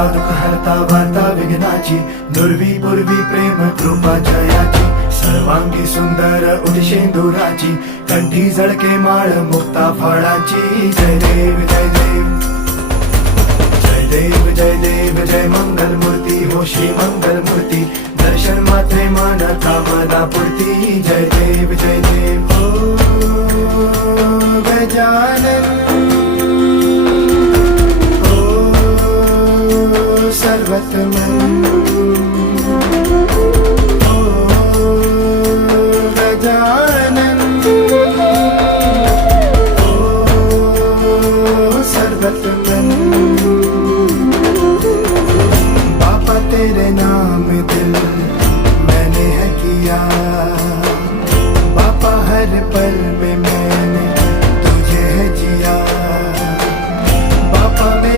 हरता दुःख हरता वार्ता विघ्नाची, दुर्वी पूर्वी प्रेम कृपा जयाची, सर्वांगी सुंदर उदिशेंदुराची, कंठी झळके माळ मुक्ता फळाची. जय देव जय देव जय देव जय देव जय मंगल मूर्ती हो श्री मंगल मूर्ती, दर्शन मात्रे मन कामना पूर्ती. जय देव जय देव हो गजानन हो सर्वतमन.